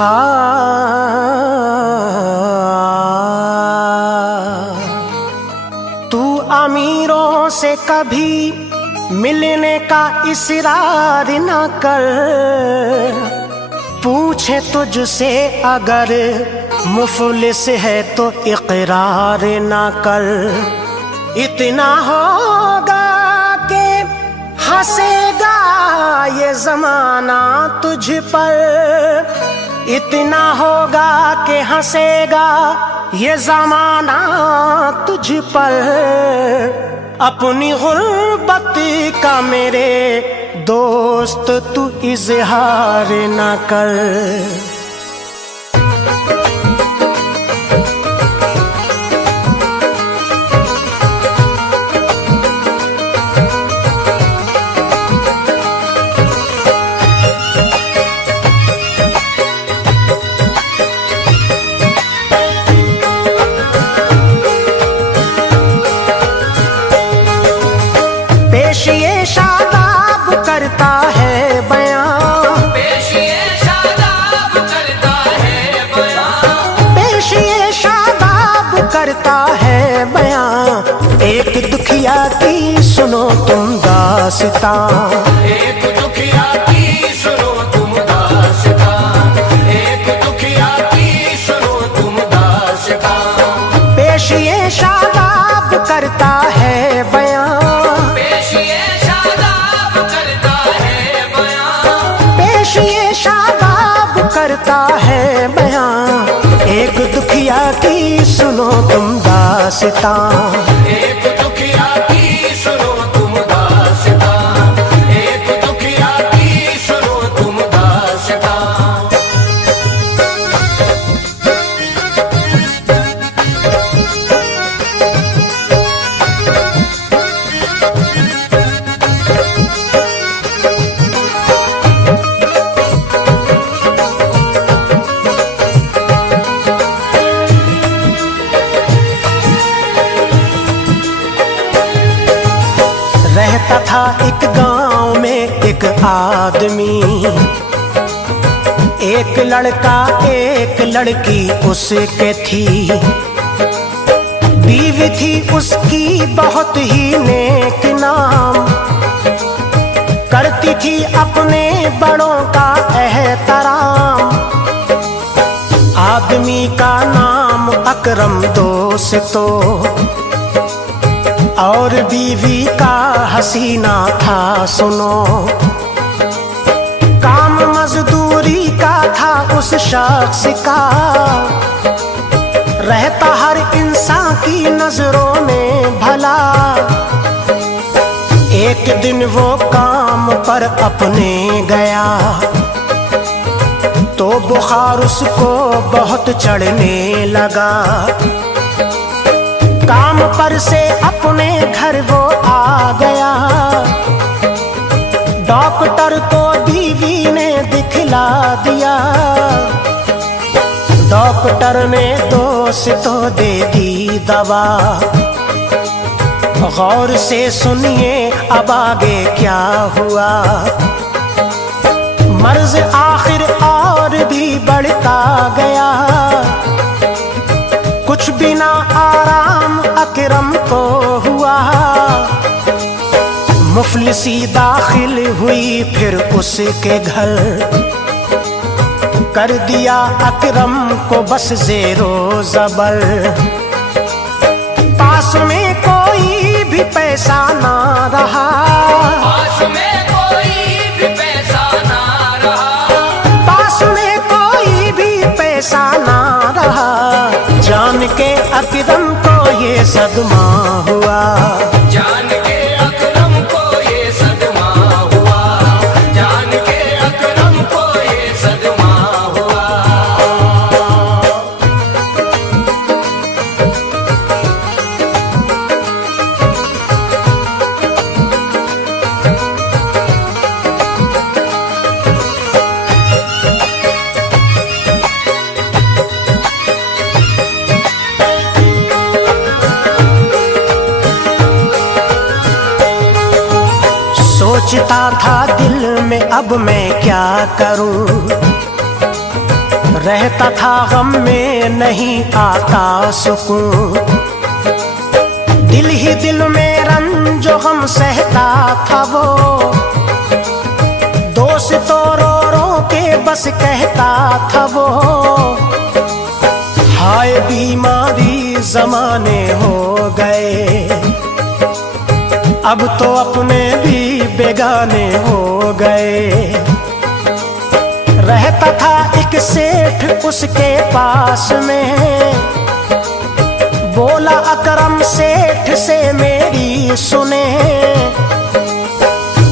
आ तू अमीरों से कभी मिलने का इसरार न कर, पूछे तुझसे अगर मुफलिस है तो इकरार न कर। इतना होगा कि हंसेगा ये जमाना तुझ पर, इतना होगा कि हंसेगा ये जमाना तुझ पर। अपनी गुर्बत का मेरे दोस्त तू इजहार न कर। पेशिए शादाब करता है बयां, पेशिए शादाब करता है बयां, पेशिए शादाब करता है बयां। एक दुखिया की सुनो तुम दास्तां, एक दुखिया की सुनो तुम दास्तां, एक दुखिया की सुनो तुम दास्तां। पेशिए शादाब करता है बयां, पेशिए शादाब करता है बयां, पेशिए शादाब करता है बयां। एक दुखिया की सुनो तुम दास्तां, एक दुखिया की सुनो तुम दास्तां, एक दुखिया की सुनो तुम दास्तां। रहता था एक गांव में एक आदमी, एक लड़का एक लड़की उसके थी। बीवी थी उसकी बहुत ही नेक नाम, करती थी अपने बड़ों का एहतराम। आदमी का नाम अकरम दोस्तो, और बीवी का हसीना था सुनो। काम मजदूरी का था उस शख्स का, रहता हर इंसान की नजरों में भला। एक दिन वो काम पर अपने गया, तो बुखार उसको बहुत चढ़ने लगा। काम पर से अपने घर वो आ गया, डॉक्टर को बीवी ने दिखला दिया। डॉक्टर ने दोस्तों दे दी दवा, गौर से सुनिए अब आगे क्या हुआ। मर्ज आखिर और भी बढ़ता गया, कुछ बिना आराम अकरम को हुआ। मुफलिसी दाखिल हुई फिर उसके घर, कर दिया अकरम को बस ज़ेरो ज़बर। पास में कोई भी पैसा ना रहा, पास में कोई भी पैसा ना रहा, पास में कोई भी पैसा ना रहा। जान के अकरम को ये सदमा हुआ, जान के अकरम को ये सदमा हुआ, जान के अकरम को ये सदमा हुआ। सोचता था दिल में अब मैं क्या करूं, रहता था गम में नहीं आता सुकून, दिल ही दिल में रंजो गम सहता था वो, दोस्तों रो रो के बस कहता था वो, हाय बीमारी जमाने हो गए, अब तो अपने भी बेगाने हो गए। रहता था एक सेठ उसके पास में, बोला अकरम सेठ से मेरी सुने,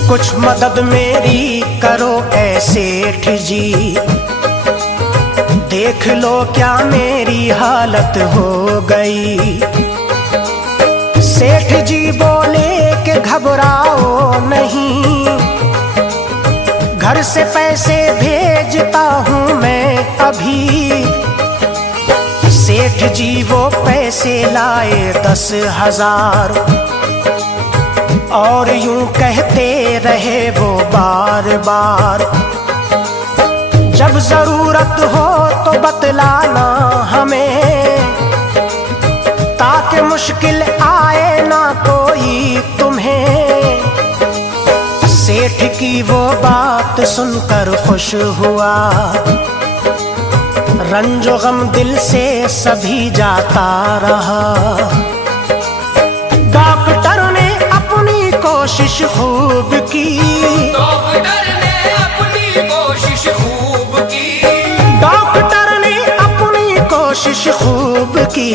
कुछ मदद मेरी करो ऐ सेठ जी, देख लो क्या मेरी हालत हो गई। सेठ जी बोले कि घबराओ नहीं, घर से पैसे भेजता हूँ मैं अभी। सेठ जी वो पैसे लाए 10,000 और यूं कहते रहे वो बार बार, जब जरूरत हो तो बतलाना हमें, ताकि मुश्किल आए ना कोई तुम्हें। सेठ की वो बात सुनकर खुश हुआ, रंजो गम दिल से सभी जाता रहा। डॉक्टर ने अपनी कोशिश खूब की, डॉक्टर ने अपनी कोशिश खूब की, डॉक्टर ने अपनी कोशिश खूब की,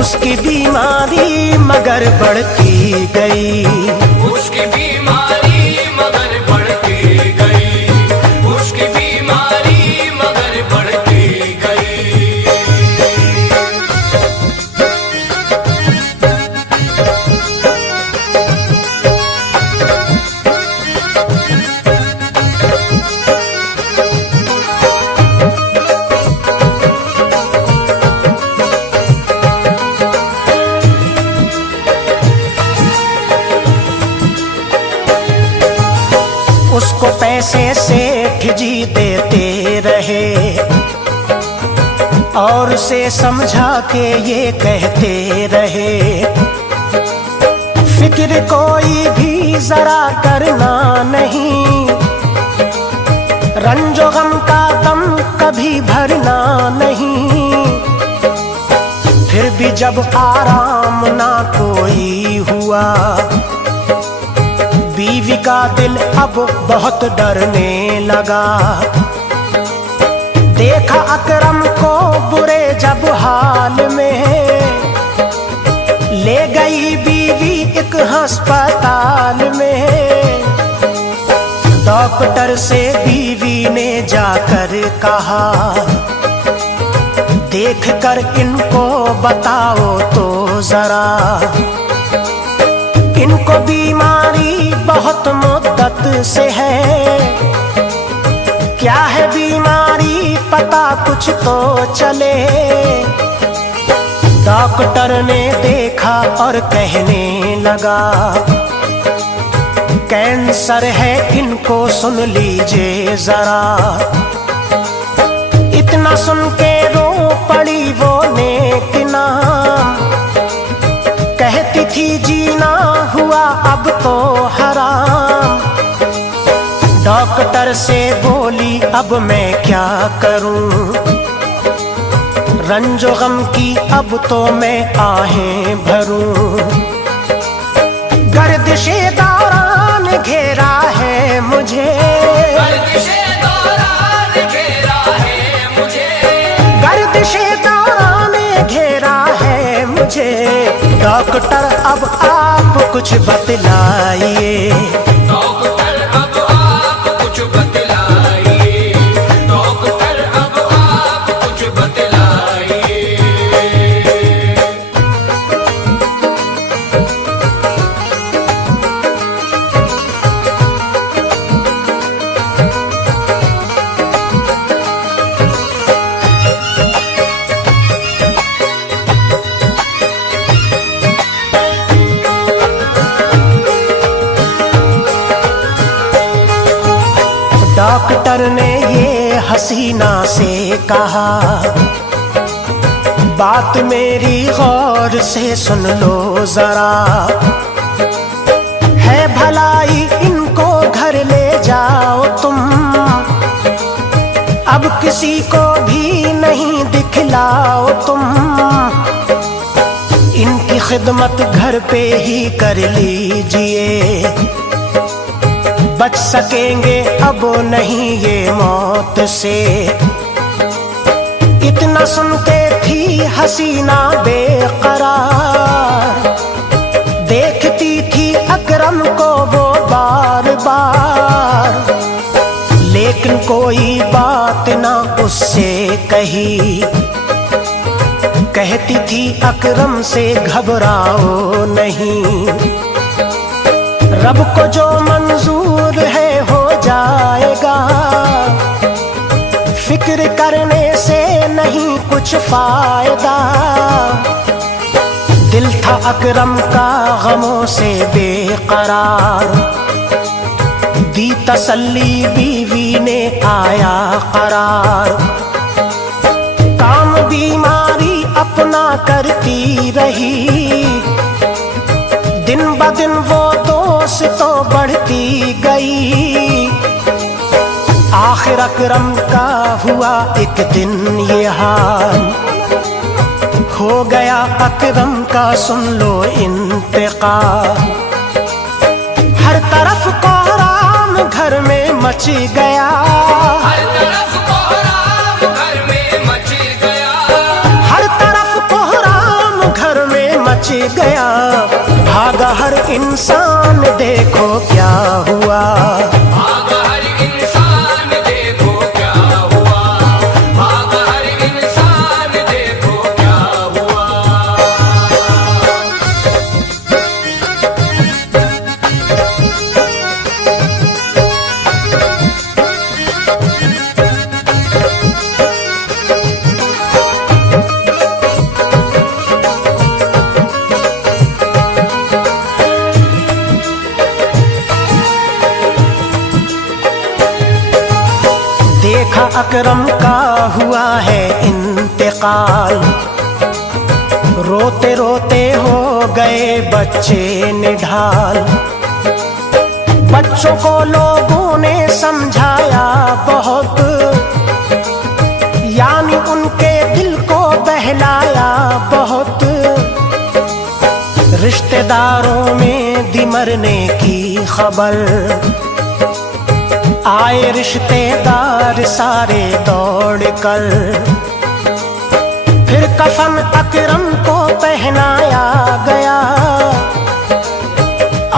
उसकी बीमारी मगर बढ़ती गई, उसकी बीमारी मगर बढ़ती गई, उसकी बीमारी मगर बढ़ती गई। उसको पैसे सेठ जी देते रहे और उसे समझा के ये कहते रहे, फिक्र कोई भी जरा करना नहीं, रंजो गम का दम कभी भरना नहीं। फिर भी जब आराम ना कोई हुआ, बीवी का दिल अब बहुत डरने लगा। देखा अकरम को बुरे जब हाल में, ले गई बीवी एक अस्पताल में। डॉक्टर से बीवी ने जाकर कहा, देख कर इनको बताओ तो जरा, इनको बीमारी बहुत मुद्दत से है, क्या है बीमारी पता कुछ तो चले। डॉक्टर ने देखा और कहने लगा, कैंसर है इनको सुन लीजिए जरा। इतना सुन के रो पड़ी वो नेक नाम, कहती थी जीना हुआ अब तो हराम। डॉक्टर से बोली अब मैं क्या करूं, रंजो गम की अब तो मैं आहें भरूं। गर्दिशे दौरान घेरा है मुझे, गर्दिशे दौरान घेरा है मुझे, गर्दिशे दौरान घेरा है मुझे। डॉक्टर अब आप कुछ बतलाइए, डॉक्टर अब आप कुछ बतलाइए, डॉक्टर अब आप कुछ बतलाइए। डॉक्टर ने ये हसीना से कहा, बात मेरी गौर से सुन लो जरा, है भलाई इनको घर ले जाओ तुम, अब किसी को भी नहीं दिखलाओ तुम, इनकी खिदमत घर पे ही कर लीजिए, बच सकेंगे अब नहीं ये मौत से। इतना सुनते थी हसीना बेकरार, देखती थी अकरम को वो बार बार, लेकिन कोई बात ना उससे कही, कहती थी अकरम से घबराओ नहीं, रब को जो मंजूर है हो जाएगा, फिक्र करने से नहीं कुछ फायदा। दिल था अकरम का गमों से बेकरार, दी तसल्ली बीवी ने आया करार, काम बीमारी अपना करती रही, दिन ब दिन वो दोस्त तो बढ़ती गई, आखिर अकरम का हुआ एक दिन ये हाल, हो गया अकरम का सुन लो इंतकाल। हर तरफ कोहराम घर में मच गया, हर तरफ कोहराम घर में मच गया, हर तरफ कोहराम घर में मच गया, भागा हर इंसान देखो क्या हुआ, भागा हर इंसान देखो क्या हुआ, भागा हर इंसान देखो क्या हुआ। देखा अकरम का हुआ है इंतकाल, रोते रोते हो गए बच्चे निढाल, बच्चों को लोगों ने समझाया बहुत, यानी उनके दिल को बहलाया बहुत, रिश्तेदारों में दी मरने की खबर, आए रिश्तेदार सारे दौड़ कर, फिर कफन अकरम को पहनाया गया,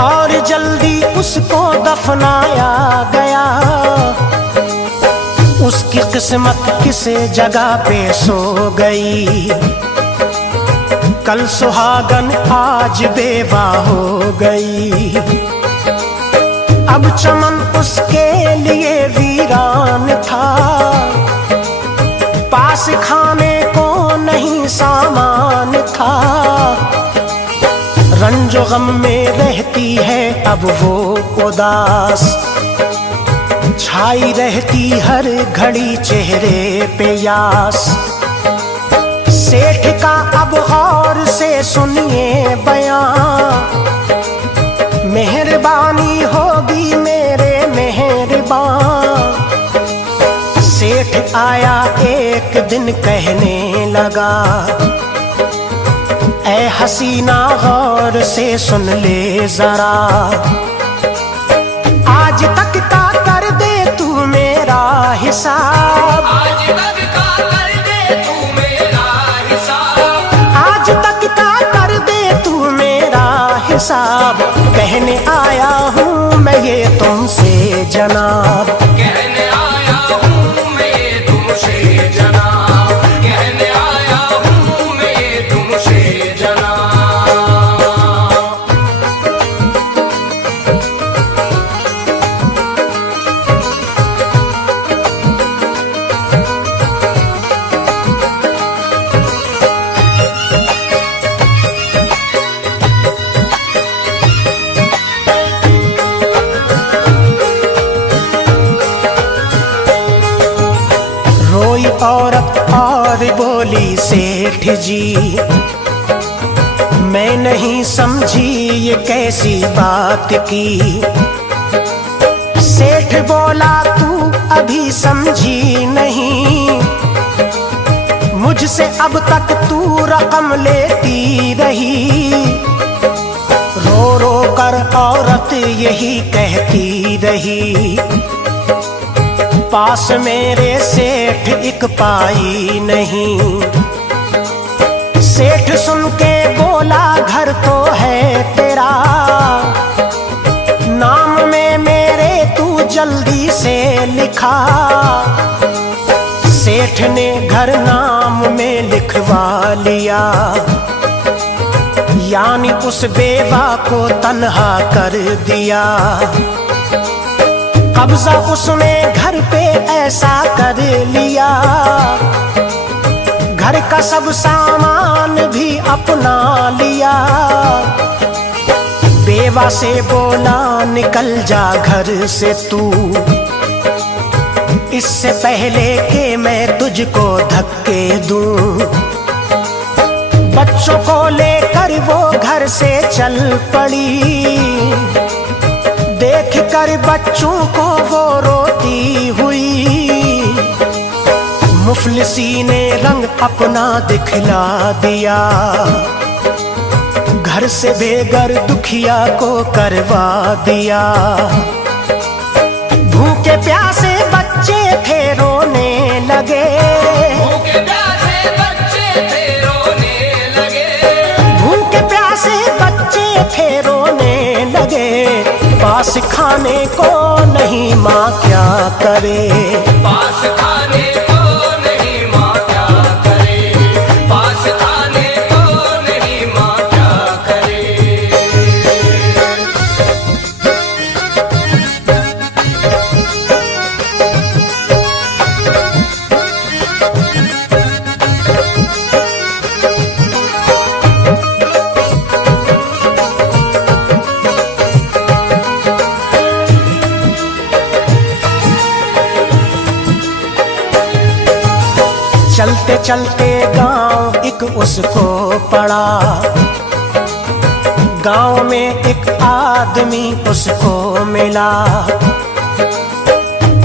और जल्दी उसको दफनाया गया, उसकी किस्मत किस जगह पे सो गई, कल सुहागन आज बेवा हो गई, अब चमन उसके लिए वीरान था, पास खाने को नहीं सामान था, रंजो गम में रहती है अब वो उदास, छाई रहती हर घड़ी चेहरे पे यास, सेठ का अब गौर से सुनिए बयां, मेहरबानी होगी मेरे मेहरबान। सेठ आया एक दिन कहने लगा, ऐ हसीना गौर से सुन ले जरा, आज तक का कर दे तू मेरा हिसाब, आज तक का कर दे तू मेरा हिसाब, आज तक का कर दे तू मेरा हिसाब, कहने आया हूँ मैं ये तुमसे जनाब, कहने आया हूँ मैं ये तुमसे जनाब, कहने आया हूँ मैं ये तुमसे जनाब। बोली सेठ जी, मैं नहीं समझी ये कैसी बात की। सेठ बोला तू अभी समझी नहीं, मुझसे अब तक तू रकम लेती रही। रो रो कर औरत यही कहती रही, पास मेरे सेठ एक पाई नहीं। सेठ सुन के बोला घर तो है तेरा, नाम में मेरे तू जल्दी से लिखा। सेठ ने घर नाम में लिखवा लिया, यानी उस बेवा को तन्हा कर दिया। कब्जा उसने घर पे ऐसा कर लिया, घर का सब सामान भी अपना लिया। बेवा से बोला निकल जा घर से तू, इससे पहले कि मैं तुझको धक्के दूं। बच्चों को लेकर वो घर से चल पड़ी, देख कर बच्चों को वो रोती हुई। मुफलिसी ने रंग अपना दिखला दिया, घर से बेघर दुखिया को करवा दिया। भूखे प्यासे बच्चे थे रोने लगे, भूखे प्यासे बच्चे थे रोने लगे, भूखे प्यासे बच्चे थे रोने लगे। पास खाने को नहीं माँ क्या करे, पास खाने को नहीं माँ क्या करे, पास खाने को नहीं माँ क्या करे। चलते चलते गांव एक उसको पड़ा, गांव में एक आदमी उसको मिला।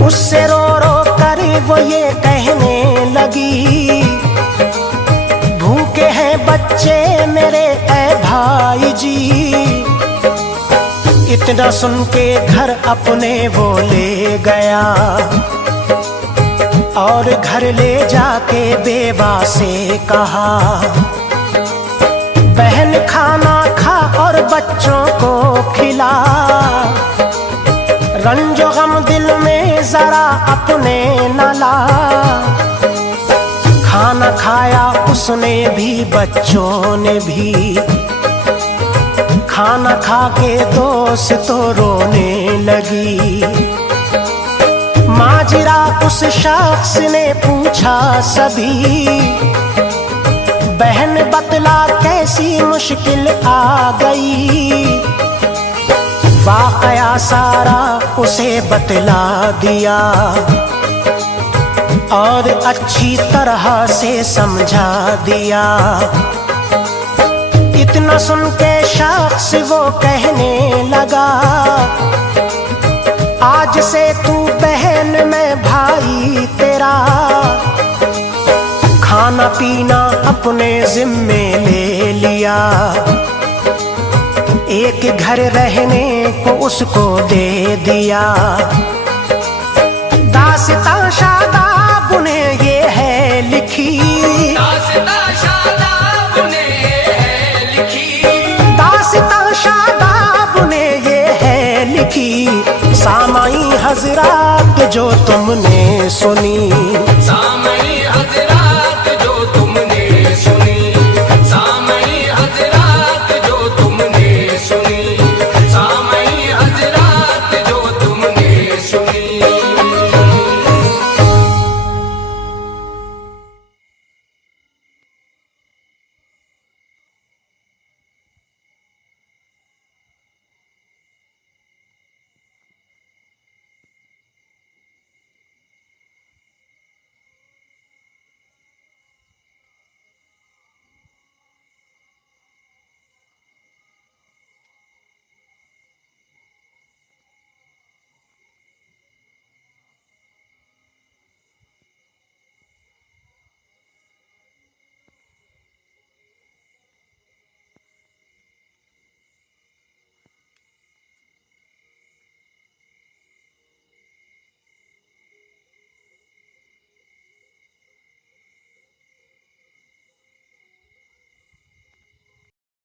उससे रो रो कर वो ये कहने लगी, भूखे हैं बच्चे मेरे ऐ भाई जी। इतना सुन के घर अपने वो ले गया, और घर ले जाके बेवा से कहा, बहन खाना खा और बच्चों को खिला। रंजो गम दिल में जरा अपने न ला। खाना खाया उसने भी बच्चों ने भी, खाना खा के दोस्त तो रोने लगी। माजरा उस शख्स ने पूछा सभी, बहन बतला कैसी मुश्किल आ गई। वाक़या सारा उसे बतला दिया, और अच्छी तरह से समझा दिया। इतना सुन के शख्स वो कहने लगा, आज से तू बहन मैं भाई तेरा। खाना पीना अपने जिम्मे ले लिया, एक घर रहने को उसको दे दिया। दास्तां शादाब ने ये है लिखी, दास्तां शादाब ने ये है लिखी, दास्तां शादाब ने ये है लिखी। सामाई हजरात जो तुमने सुनी,